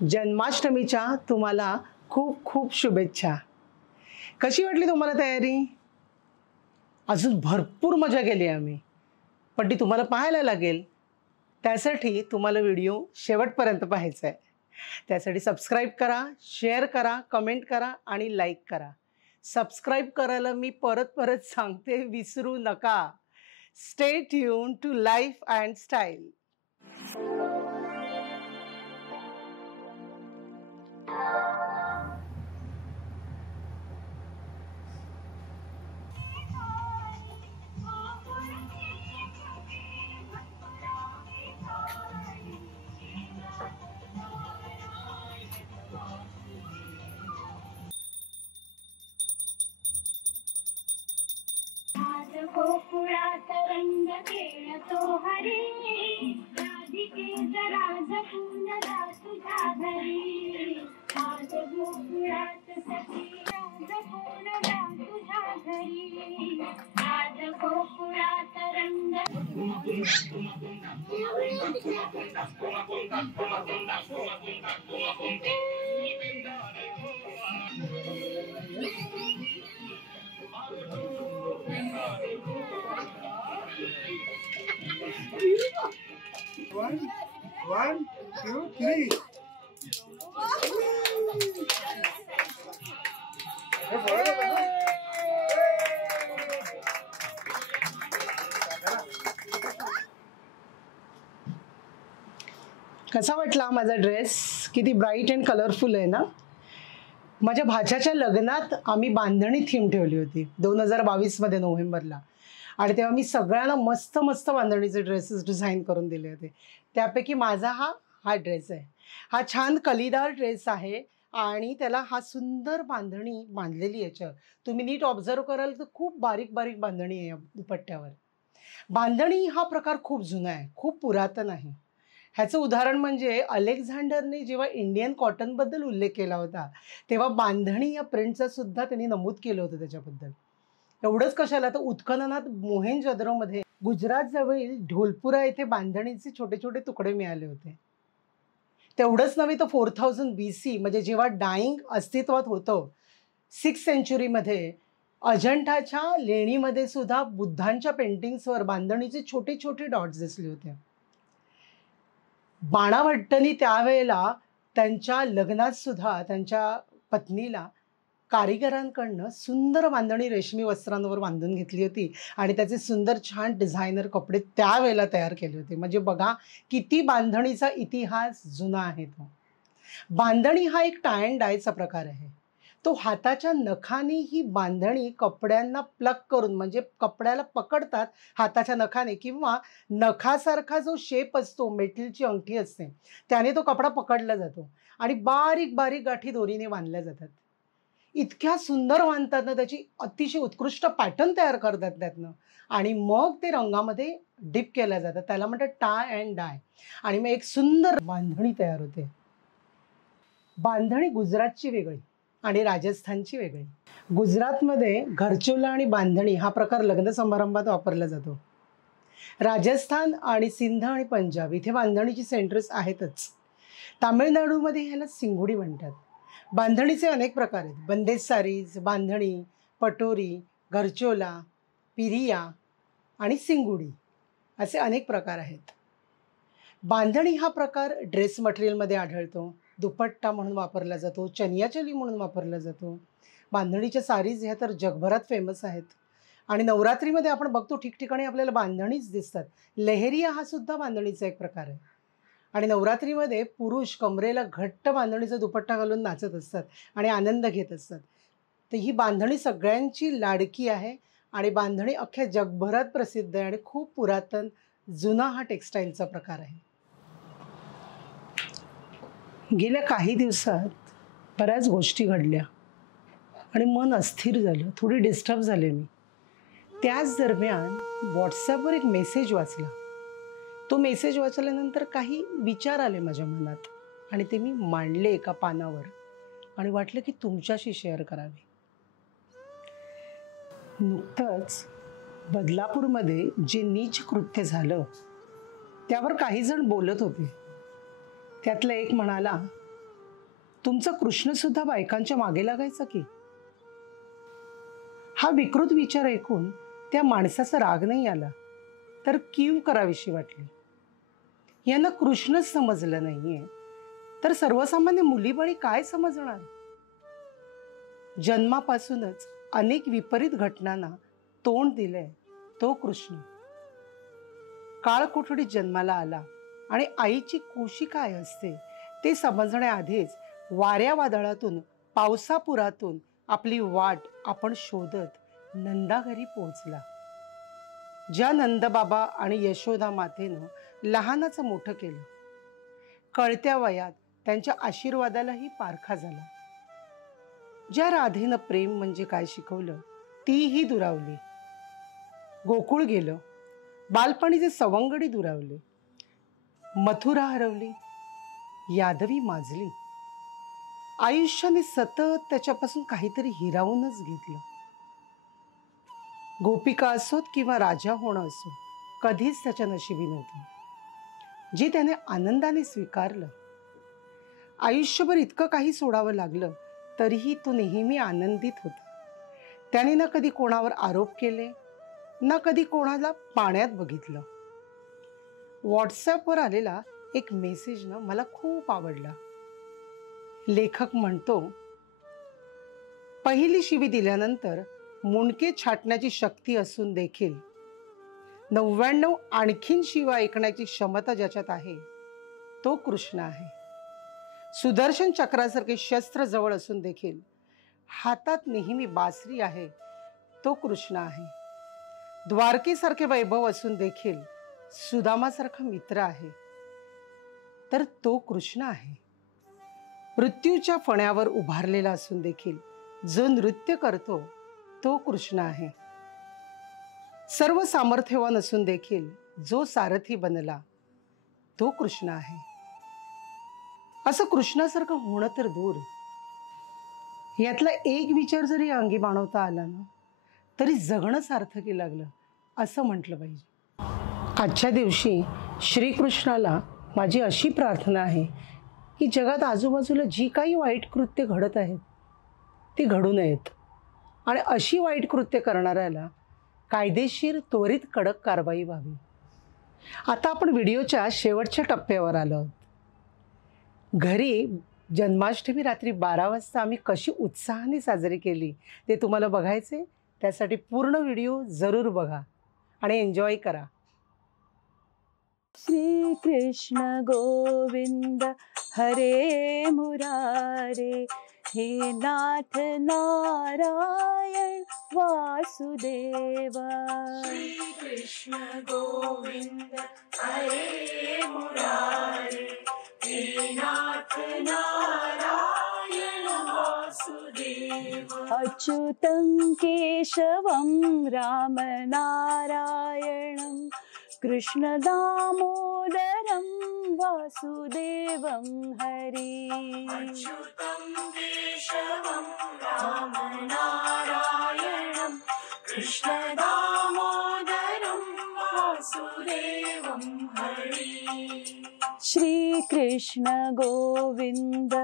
जन्माष्टमीच्या तुम्हाला खूप खूप शुभेच्छा। कशी वाटली तुम्हाला तयारी? अजून भरपूर मजा केली आम्ही, पण ती तुम्हाला पाहायला लागेल। त्यासाठी तुम्हाला व्हिडिओ शेवटपर्यंत पाहायचा आहे। त्यासाठी सबस्क्राइब करा, शेअर करा, कमेंट करा आणि लाईक करा। सबस्क्राइब करायला मी परत परत सांगते, विसरू नका। Stay tune to life and style. गोकुळात रंग खेळतो हरी, राधिके जरा जपून जा तुझ्या घरी। आज गोकुळात सखी जपून जा तुझ्या घरी। आज गोकुळात रंग One, two, three. कसा वाटला माझा ड्रेस? किती ब्राईट अँड कलरफुल आहे ना? माझ्या भाच्याच्या लग्नात आम्ही बांधणी थीम ठेवली होती 2022 मध्ये नोव्हेंबरला, आणि तेव्हा मी सगळ्यांना मस्त मस्त बांधणीचे ड्रेसेस डिझाईन करून दिले होते। त्यापैकी माझा हा ड्रेस आहे। हा छान कलीदार ड्रेस आहे आणि त्याला हा सुंदर बांधणी बांधलेली आहे। याच्यावर तुम्ही नीट ऑब्झर्व कराल तर खूप बारीक बारीक बांधणी आहे या दुपट्ट्यावर। बांधणी हा प्रकार खूप जुना आहे, खूप पुरातन आहे। ह्याचं उदाहरण म्हणजे अलेक्झांडरने जेव्हा इंडियन कॉटनबद्दल उल्लेख केला होता, तेव्हा बांधणी या प्रिंटचं सुद्धा त्यांनी नमूद केलं होतं त्याच्याबद्दल। एवढंच कशाला, तर उत्खननात मोहेंजोदरोमध्ये गुजरात जवळील ढोलपुरा येथे बांधणीचे छोटे छोटे तुकडे मिळाले होते। तेवढंच नव्हे तर 4000 BC म्हणजे जेव्हा डाईंग अस्तित्वात होतं 6th सेंचुरीमध्ये अजंठाच्या लेणीमध्ये सुद्धा बुद्धांच्या पेंटिंग्सवर बांधणीचे छोटे छोटे डॉट्स दिसले होते। बाणाभट्टनी त्यावेळेला त्यांच्या लग्नात सुद्धा त्यांच्या पत्नीला कारिगरांकडनं सुंदर बांधणी रेशमी वस्त्रांवर बांधून घेतली होती आणि त्याचे सुंदर छान डिझायनर कपडे त्यावेळेला तयार केले होते। म्हणजे बघा किती बांधणीचा इतिहास जुना आहे तो। बांधणी हा एक टाय अँड डायचा प्रकार आहे। तो हाताच्या नखाने ही बांधणी कपड्यांना प्लग करून, म्हणजे कपड्याला पकडतात हाताच्या नखाने, किंवा नखासारखा जो शेप असतो, मेटलची अंगठी असते, त्याने तो कपडा पकडला जातो आणि बारीक बारीक गाठी दोरीने बांधल्या जातात। इतक्या सुंदर बांधतात ना, त्याची अतिशय उत्कृष्ट पॅटर्न तयार करतात त्यातनं, आणि मग ते रंगामध्ये डिप केल्या जातात। त्याला म्हणतात टाय अँड डाय, आणि मग एक सुंदर बांधणी तयार होते। बांधणी गुजरातची वेगळी आणि राजस्थानची वेगळी। गुजरातमध्ये घरचोला आणि बांधणी हा प्रकार लग्न समारंभात वापरला जातो। राजस्थान आणि सिंध आणि पंजाब इथे बांधणीची सेंटर्स आहेतच। तामिळनाडूमध्ये ह्याला सिंगुडी म्हणतात। बांधणीचे अनेक प्रकार आहेत। बंदेज सारीज, बांधणी, पटोरी, घरचोला, पिरिया आणि सिंगुडी असे अनेक प्रकार आहेत। बांधणी हा प्रकार ड्रेस मटेरियलमध्ये आढळतो, दुपट्टा म्हणून वापरला जातो, चनियाचोली म्हणून वापरला जातो. बांधणीच्या साडीज ह्या तर जगभरात फेमस आहेत. आणि नवरात्रीमध्ये आपण बघतो ठिकठिकाणी आपल्याला बांधणीच दिसतात. लेहेरिया हा सुद्धा बांधणीचा एक प्रकार आहे. आणि नवरात्रीमध्ये पुरुष कमरेला घट्ट बांधणीचा दुपट्टा घालून नाचत असतात आणि आनंद घेत असतात. तर ही बांधणी सगळ्यांची लाडकी आहे आणि बांधणी अख्ख्या जगभरात प्रसिद्ध आहे आणि खूप पुरातन जुना हा टेक्स्टाईलचा प्रकार आहे. गेल्या काही दिवसात बऱ्याच गोष्टी घडल्या आणि मन अस्थिर झालं, थोडी डिस्टर्ब झाले मी. त्याच दरम्यान व्हॉट्सॲपवर एक मेसेज वाचला. तो मेसेज वाचल्यानंतर काही विचार आले माझ्या मनात आणि ते मी मांडले एका पानावर आणि वाटलं की तुमच्याशी शेअर करावे. नुकतंच बदलापूरमध्ये जे नीच कृत्य झालं त्यावर काही जण बोलत होते. त्यातला एक म्हणाला, तुमचा कृष्णसुद्धा बायकांच्या मागे लागायचा की. हा विकृत विचार ऐकून त्या माणसाचा राग नाही आला, तर कीव करावीशी वाटली. यांना कृष्णच समजलं नाहीये तर सर्वसामान्य मुलीबाळी काय समजणार. जन्मापासूनच अनेक विपरीत घटनांना तोंड दिलंय तो कृष्ण. काळकोठडीत जन्माला आला आणि आईची कुशी काय असते ते समजण्याआधीच वाऱ्या वादळातून पावसापुरातून आपली वाट आपण शोधत नंदाघरी पोहोचला. ज्या नंदबाबा आणि यशोदा मातेनं लहानाचं मोठं केलं, कळत्या वयात त्यांच्या आशीर्वादालाही पारखा झाला. ज्या राधेनं प्रेम म्हणजे काय शिकवलं तीही दुरावली. गोकुळ गेलं, बालपणीचे सवंगडी दुरावले, मथुरा हरवली, यादवी माजली. आयुष्याने सतत त्याच्यापासून काहीतरी हिरावूनच घेतलं. गोपिका असोत किंवा राजा होणं असो, कधीच त्याच्या नशिबी नव्हतं, जे त्याने आनंदाने स्वीकारलं. आयुष्यभर इतकं काही सोडावं लागलं तरीही तो नेहमी आनंदित होता. त्याने ना कधी कोणावर आरोप केले, ना कधी कोणाला पाण्यात बघितलं. व्हॉट्सॲपवर आलेला एक मेसेज ना मला खूप आवडला. लेखक म्हणतो, पहिली शिवी दिल्यानंतर मुंडके छाटण्याची शक्ती असून देखील 99 आणखीन शिवा ऐकण्याची क्षमता ज्याच्यात आहे तो कृष्ण आहे. सुदर्शन चक्रासारखे शस्त्र जवळ असून देखील हातात नेहमी बासरी आहे तो कृष्ण आहे. द्वारकेसारखे वैभव असून देखील सुदामासारखा मित्र आहे तर तो कृष्ण आहे. मृत्यूच्या फण्यावर उभारलेला असून देखील जो नृत्य करतो तो कृष्ण आहे. सर्व सामर्थ्यवान असून देखील जो सारथी बनला तो कृष्ण आहे. असं कृष्णासारखं होणं तर दूर, यातला एक विचार जरी अंगी बाणवता आला ना तरी जगणं सार्थकी लागलं असं म्हटलं पाहिजे. आजच्या दिवशी श्रीकृष्णाला माझी अशी प्रार्थना आहे की जगात आजूबाजूला जी काही वाईट कृत्य घडत आहेत ती घडू नयेत आणि अशी वाईट कृत्य करणाऱ्याला कायदेशीर त्वरित कडक कारवाई व्हावी. आता आपण व्हिडिओच्या शेवटच्या टप्प्यावर आलो आहोत. घरी जन्माष्टमी रात्री 12 वाजता आम्ही कशी उत्साहाने साजरी केली ते तुम्हाला बघायचे. त्यासाठी पूर्ण व्हिडिओ जरूर बघा आणि एन्जॉय करा. श्री कृष्ण गोविंद हरे मुरारे, हे नाथ नारायण वासुदेव. श्री कृष्ण गोविंद हरे मुरारे, हे नाथ नारायण वासुदेव. अच्युतं केशवं राम नारायणं, कृष्ण दामोदरं वासुदेवं हरि. अच्युतं केशवं राम नारायणं, कृष्ण दामोदरं वासुदेवं हरि. श्री कृष्ण गोविंद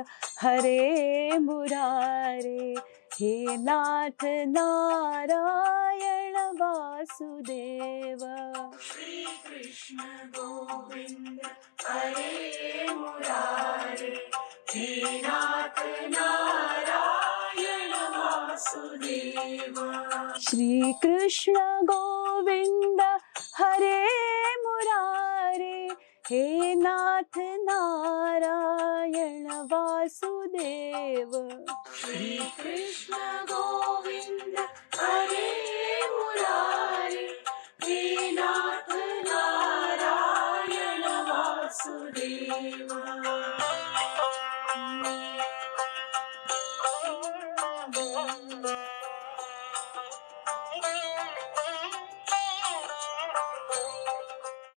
हरे मुरारे, हे नाथ नारायण वासुदेव. श्री कृष्ण गोविंद हरे मुरारे, हे नाथ नारायण वासुदेव. श्री कृष्ण गोविंद हरे मुरारे, हे नाथ नारायण वासुदेव. श्री कृष्ण गोविंद हरे